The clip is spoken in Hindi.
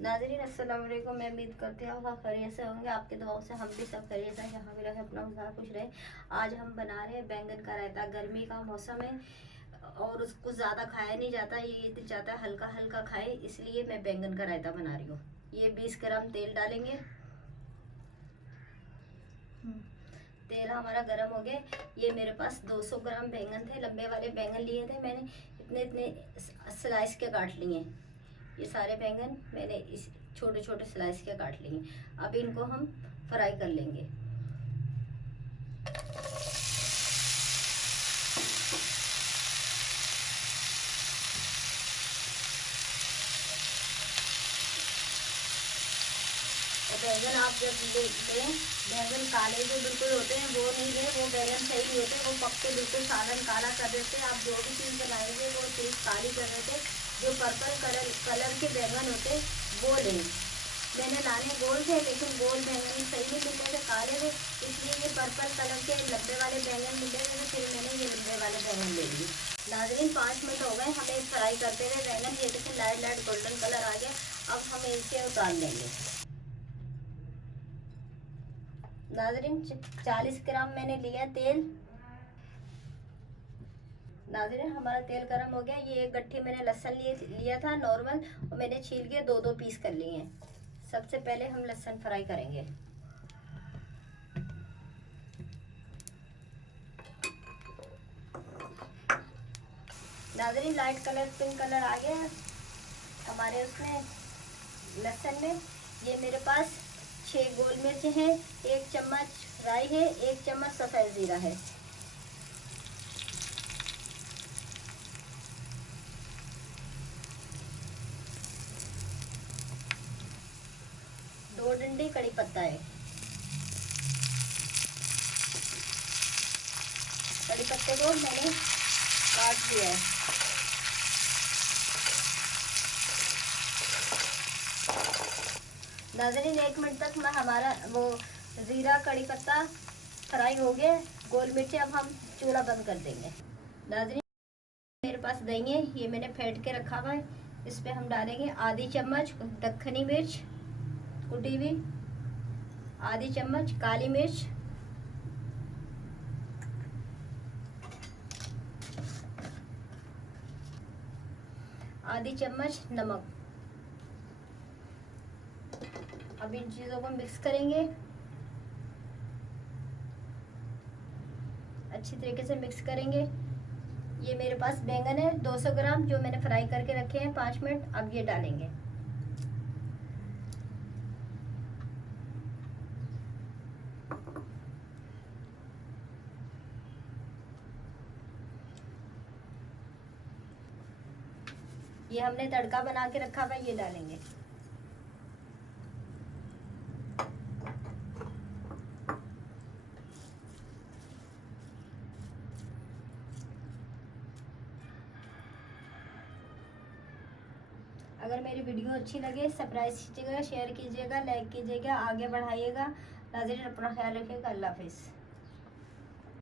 नाज़रीन अस्सलाम वालेकुम। मैं उम्मीद करती हूँ आप खैरियत से होंगे। आपके दुआओं से हम भी सब खैरियत से यहाँ भी रहे, अपना खुदा खुश रहे। आज हम बना रहे हैं बैंगन का रायता। गर्मी का मौसम है और उसको ज़्यादा खाया नहीं जाता, ये दिल चाहता है हल्का हल्का खाए, इसलिए मैं बैंगन का रायता बना रही हूँ। ये 20 ग्राम तेल डालेंगे। तेल हमारा गर्म हो गया। ये मेरे पास 200 ग्राम बैंगन थे, लंबे वाले बैंगन लिए थे मैंने, इतने इतने स्लाइस के काट लिए। ये सारे बैंगन मैंने इस छोटे छोटे स्लाइस के काट लिए। अब इनको हम फ्राई कर लेंगे। बैंगन आप जब देखते हैं, बैंगन काले जो बिल्कुल होते हैं वो नहीं है, वो बैंगन सही नहीं होते, वो पक्के बिल्कुल सालन काला कर देते हैं। आप जो भी चीज़ बनाएंगे वो चीज़ काली कर देते। जो पर्पल कलर के बैंगन होते वो लें। मैंने लाने गोल थे लेकिन गोल बैंगन सही नहीं मिलते थे, काले थे, इसलिए ये पर्पल कलर के लंबे वाले बैंगन मिले थे, तो फिर मैंने ये लंबे वाले बैंगन ले लिए। नाज़रीन 5 मिनट हो गए हमें फ्राई करते हुए बैंगन। ये देखिए लाइट लाइट गोल्डन कलर आ गया। अब हम इसे उतार लेंगे। नाज़रीन 40 ग्राम मैंने लिया तेल। नाज़रीन हमारा तेल गर्म हो गया। ये एक गट्ठी मैंने लहसुन लिया था नॉर्मल, और मैंने छील के दो दो पीस कर लिए हैं। सबसे पहले हम लहसुन फ्राई करेंगे। नाज़रीन लाइट कलर पिंक कलर आ गया हमारे उसमें लहसुन में। ये मेरे पास 6 गोल मिर्च हैं, 1 चम्मच राई है, 1 चम्मच सफ़ेद ज़ीरा है। दो डंडी कड़ी पत्ता है। कड़ी पत्ते को मैंने काट लिया है। नाज़रीन 1 मिनट तक मैं हमारा वो ज़ीरा कड़ी पत्ता फ्राई हो गया। गोल मिर्च अब हम चूल्हा बंद कर देंगे। नाज़रीन मेरे पास दही है, ये मैंने फेंट के रखा हुआ है। इस पे हम डालेंगे आधी चम्मच दक्खनी मिर्च कुटी हुई, आधी चम्मच काली मिर्च, आधी चम्मच नमक। अब इन चीज़ों को मिक्स करेंगे, अच्छी तरीके से मिक्स करेंगे। ये मेरे पास बैंगन है 200 ग्राम जो मैंने फ्राई करके रखे हैं 5 मिनट। अब ये डालेंगे। ये हमने तड़का बना के रखा हुआ, ये डालेंगे। अगर मेरी वीडियो अच्छी लगे सब्सक्राइब कीजिएगा, शेयर कीजिएगा, लाइक कीजिएगा, आगे बढ़ाइएगा। नाज़रीन अपना ख्याल रखिएगा। अल्लाह हाफिज़।